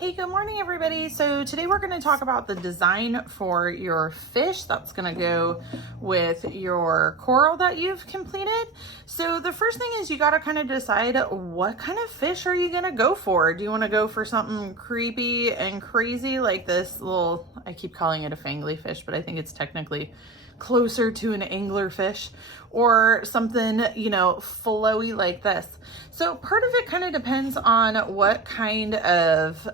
Hey, good morning everybody. So today we're going to talk about the design for your fish that's going to go with your coral that you've completed. So the first thing is you got to kind of decide what kind of fish are you going to go for. Do you want to go for something creepy and crazy like this little, I keep calling it a fangly fish, but I think it's technically closer to an anglerfish, or something, you know, flowy like this. So part of it kind of depends on what kind of,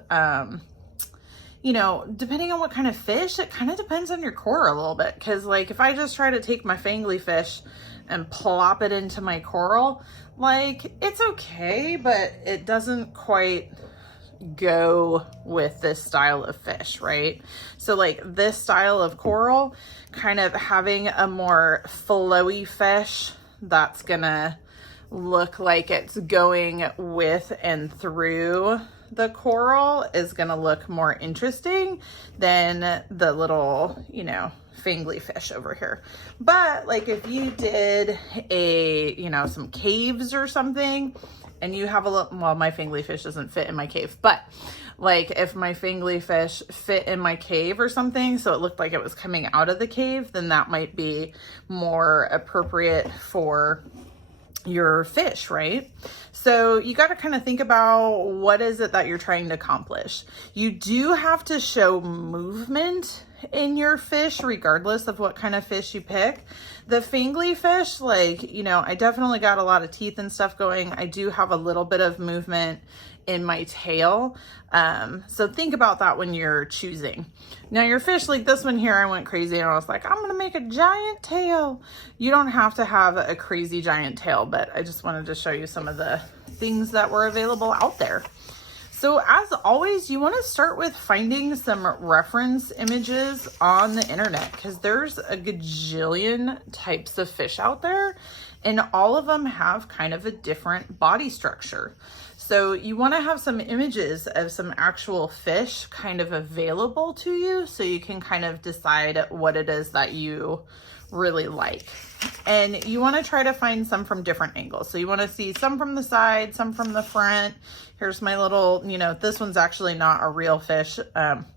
you know, depending on what kind of fish, it kind of depends on your core a little bit. Cause like if I just try to take my fangly fish and plop it into my coral, like it's okay, but it doesn't quite go with this style of fish, right? So like this style of coral, kind of having a more flowy fish that's gonna look like it's going with and through the coral is gonna look more interesting than the little, you know, fangly fish over here. But like if you did a, you know, some caves or something, and you have a little, well, my fangly fish doesn't fit in my cave, but like if my fangly fish fit in my cave or something, so it looked like it was coming out of the cave, then that might be more appropriate for your fish, right? So you got to kind of think about what is it that you're trying to accomplish. You do have to show movement in your fish regardless of what kind of fish you pick. The fangly fish, like, you know, I definitely got a lot of teeth and stuff going. I do have a little bit of movement in my tail. So think about that when you're choosing. Now your fish like this one here, I went crazy and I was like, I'm gonna make a giant tail. You don't have to have a crazy giant tail, but I just wanted to show you some of the things that were available out there. So as always, you want to start with finding some reference images on the internet because there's a gajillion types of fish out there and all of them have kind of a different body structure. So you want to have some images of some actual fish kind of available to you so you can kind of decide what it is that you really like. And you want to try to find some from different angles. So you want to see some from the side, some from the front. Here's my little, you know, this one's actually not a real fish.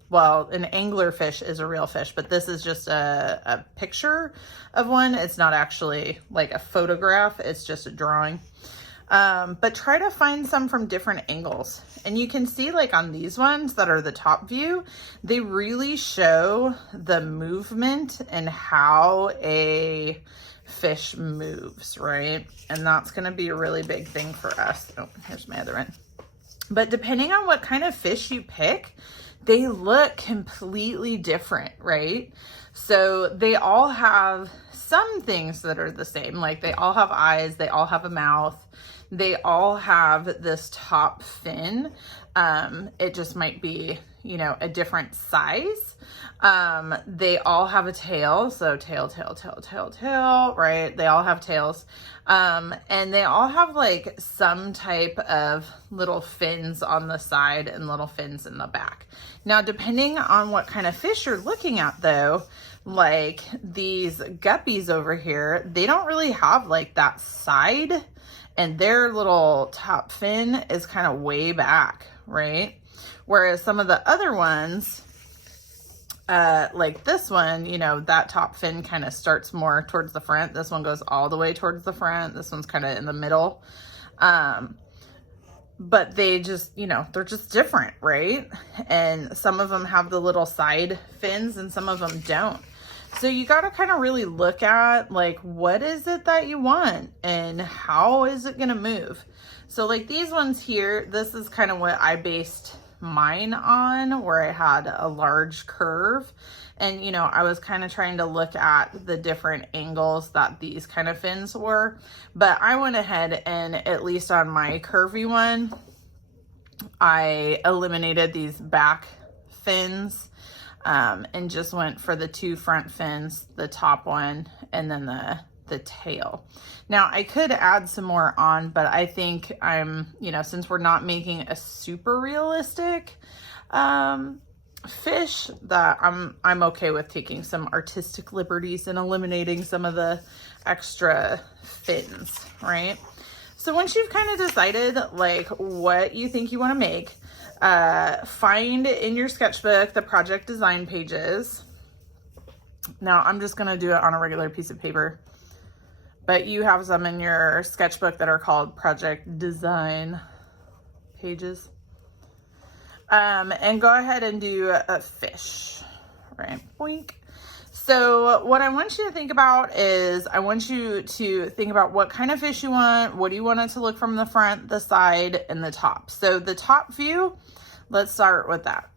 Well, an angler fish is a real fish, but this is just a picture of one. It's not actually like a photograph. It's just a drawing. But try to find some from different angles. And you can see like on these ones that are the top view, they really show the movement and how a fish moves, right? And that's going to be a really big thing for us. Oh, here's my other one. But depending on what kind of fish you pick, they look completely different, right? So they all have some things that are the same. Like they all have eyes, they all have a mouth, they all have this top fin. It just might be, you know, a different size. They all have a tail. So tail, right? They all have tails. And they all have like some type of little fins on the side and little fins in the back. Now, depending on what kind of fish you're looking at though, like these guppies over here, they don't really have like that side and their little top fin is kind of way back, right? Whereas some of the other ones, like this one, you know, that top fin kind of starts more towards the front. This one goes all the way towards the front. This one's kind of in the middle. But they just, you know, they're just different, right? And some of them have the little side fins and some of them don't. So you got to kind of really look at like, what is it that you want and how is it going to move? So like these ones here, this is kind of what I based mine on, where I had a large curve. And, you know, I was kind of trying to look at the different angles that these kind of fins were. But I went ahead and at least on my curvy one, I eliminated these back fins. And just went for the two front fins, the top one, and then the tail. Now I could add some more on, but I think you know, since we're not making a super realistic, fish, that I'm okay with taking some artistic liberties and eliminating some of the extra fins, right? So once you've kind of decided like what you think you want to make, find in your sketchbook the project design pages. Now I'm just going to do it on a regular piece of paper, but you have some in your sketchbook that are called project design pages. And go ahead and do a fish, right? Boink. So what I want you to think about is I want you to think about what kind of fish you want. What do you want it to look from the front, the side, and the top? So the top view, let's start with that.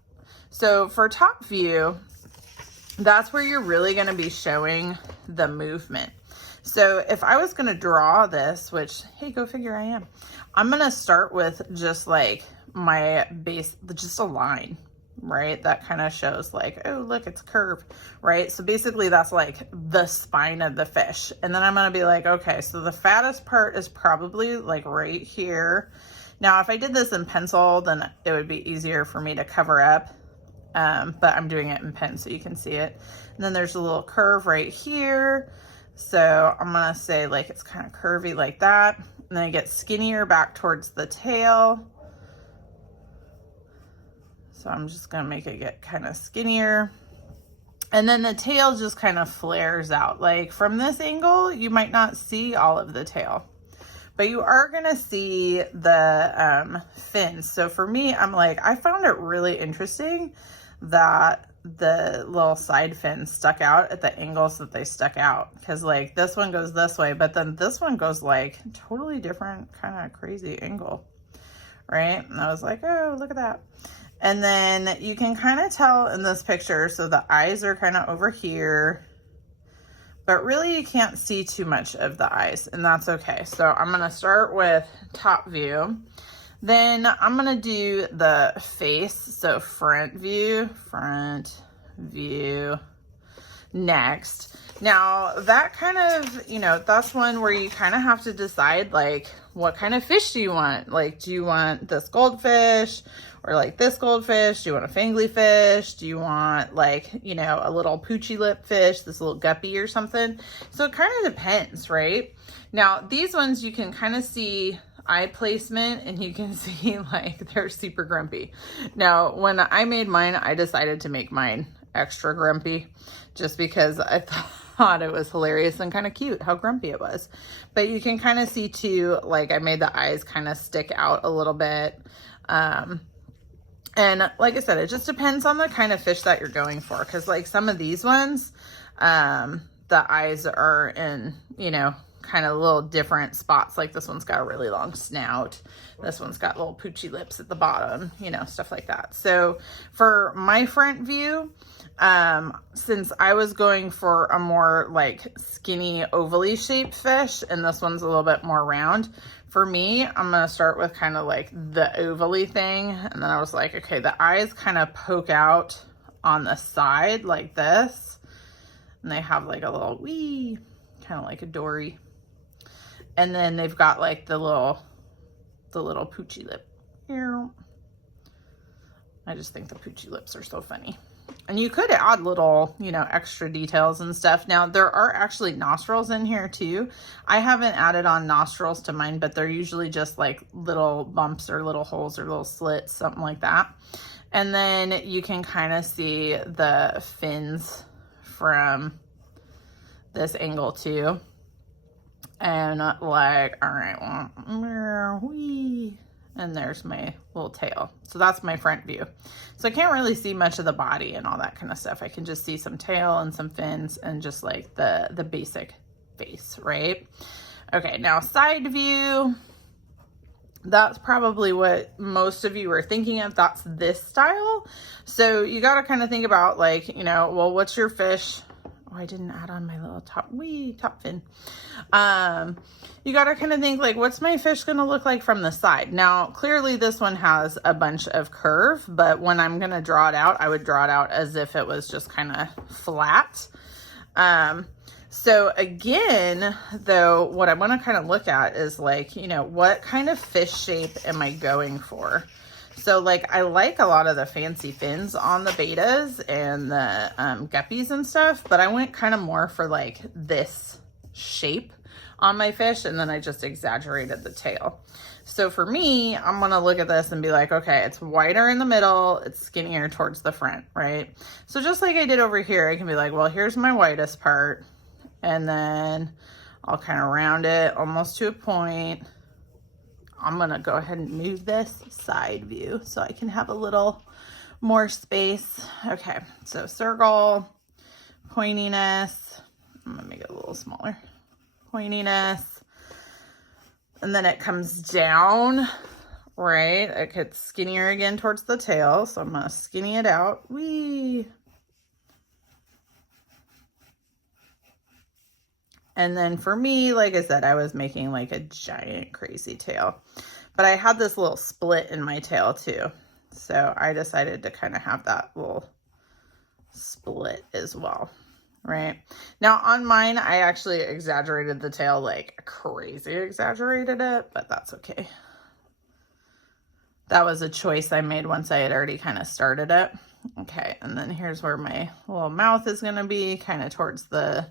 So for top view, that's where you're really going to be showing the movement. So if I was going to draw this, which, hey, go figure I am, I'm going to start with just like my base, just a line, right? That kind of shows like, oh, look, it's curved, right? So basically that's like the spine of the fish. And then I'm going to be like, okay, so the fattest part is probably like right here. Now, if I did this in pencil, then it would be easier for me to cover up. But I'm doing it in pen so you can see it. And then there's a little curve right here. So I'm going to say like, it's kind of curvy like that. And then I get skinnier back towards the tail. So I'm just going to make it get kind of skinnier. And then the tail just kind of flares out. Like from this angle, you might not see all of the tail, but you are going to see the fins. So for me, I'm like, I found it really interesting that the little side fins stuck out at the angles that they stuck out. Because like this one goes this way, but then this one goes like totally different kind of crazy angle, right? And I was like, oh, look at that. And then you can kind of tell in this picture, so the eyes are kind of over here, but really you can't see too much of the eyes, and that's okay. So I'm going to start with top view. Then I'm going to do the face, so front view next. Now that kind of, you know, that's one where you kind of have to decide like, what kind of fish do you want? Like, do you want this goldfish or like this goldfish? Do you want a fangly fish? Do you want like, you know, a little poochy lip fish, this little guppy or something? So it kind of depends, right? Now these ones you can kind of see eye placement and you can see like they're super grumpy. Now when I made mine, I decided to make mine extra grumpy just because I thought it was hilarious and kind of cute how grumpy it was. But you can kind of see too, like I made the eyes kind of stick out a little bit. And like I said, it just depends on the kind of fish that you're going for. Because like some of these ones, the eyes are in, you know, kind of little different spots. Like this one's got a really long snout. This one's got little poochy lips at the bottom, you know, stuff like that. So for my front view, since I was going for a more like skinny ovally shaped fish, and this one's a little bit more round, for me, I'm going to start with kind of like the ovally thing. And then I was like, okay, the eyes kind of poke out on the side like this. And they have like a little wee, kind of like a dory. And then they've got like the little poochy lip here. I just think the poochy lips are so funny. And you could add little, you know, extra details and stuff. Now, there are actually nostrils in here too. I haven't added on nostrils to mine, but they're usually just like little bumps or little holes or little slits, something like that. And then you can kind of see the fins from this angle too. And like, all right, well, wee. And there's my little tail. So that's my front view. So I can't really see much of the body and all that kind of stuff. I can just see some tail and some fins and just like the basic face, right? Okay, now side view. That's probably what most of you are thinking of. That's this style. So you got to kind of think about like, you know, well, what's your fish? Oh, I didn't add on my little top fin. You got to kind of think like, what's my fish going to look like from the side? Now, clearly this one has a bunch of curve, but when I'm going to draw it out, I would draw it out as if it was just kind of flat. So again, though, what I want to kind of look at is like, you know, what kind of fish shape am I going for? So like, I like a lot of the fancy fins on the betas and the guppies and stuff, but I went kind of more for like this shape on my fish, and then I just exaggerated the tail. So for me, I'm gonna look at this and be like, okay, it's wider in the middle, it's skinnier towards the front, right? So just like I did over here, I can be like, well, here's my widest part, and then I'll kind of round it almost to a point. I'm gonna go ahead and move this side view so I can have a little more space. Okay, so circle, pointiness. I'm gonna make it a little smaller. Pointiness. And then it comes down, right? It gets skinnier again towards the tail. So I'm gonna skinny it out. Whee! And then for me, like I said, I was making like a giant crazy tail. But I had this little split in my tail too. So I decided to kind of have that little split as well, right? Now on mine, I actually exaggerated the tail, like crazy exaggerated it, but that's okay. That was a choice I made once I had already kind of started it. Okay, and then here's where my little mouth is gonna be, kind of towards the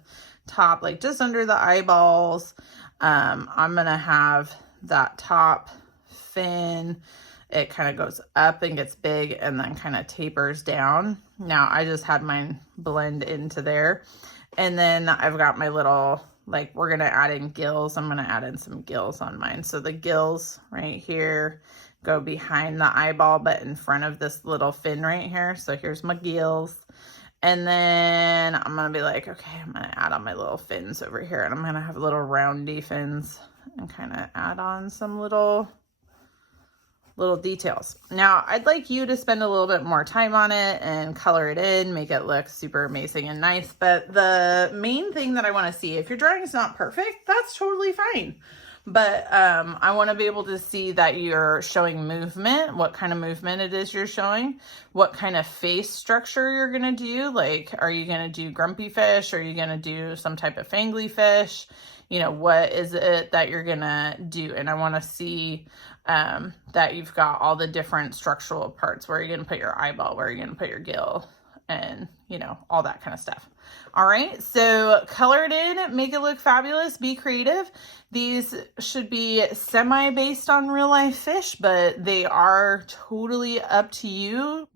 top, like just under the eyeballs. I'm gonna have that top fin. It kind of goes up and gets big and then kind of tapers down. Now I just had mine blend into there. And then I've got my little, like, we're gonna add in gills. I'm gonna add in some gills on mine. So the gills right here go behind the eyeball, but in front of this little fin right here. So here's my gills. And then I'm gonna be like, okay, I'm gonna add on my little fins over here, and I'm gonna have little roundy fins and kind of add on some little details. Now, I'd like you to spend a little bit more time on it and color it in, make it look super amazing and nice. But the main thing that I want to see, if your drawing is not perfect, that's totally fine. But I want to be able to see that you're showing movement, what kind of movement it is you're showing, what kind of face structure you're going to do. Like, are you going to do grumpy fish? Are you going to do some type of fangly fish? You know, what is it that you're going to do? And I want to see that you've got all the different structural parts. Where are you going to put your eyeball? Where are you going to put your gill? And, you know, all that kind of stuff. All right, so color it in, make it look fabulous, be creative. These should be semi-based on real life fish, but they are totally up to you.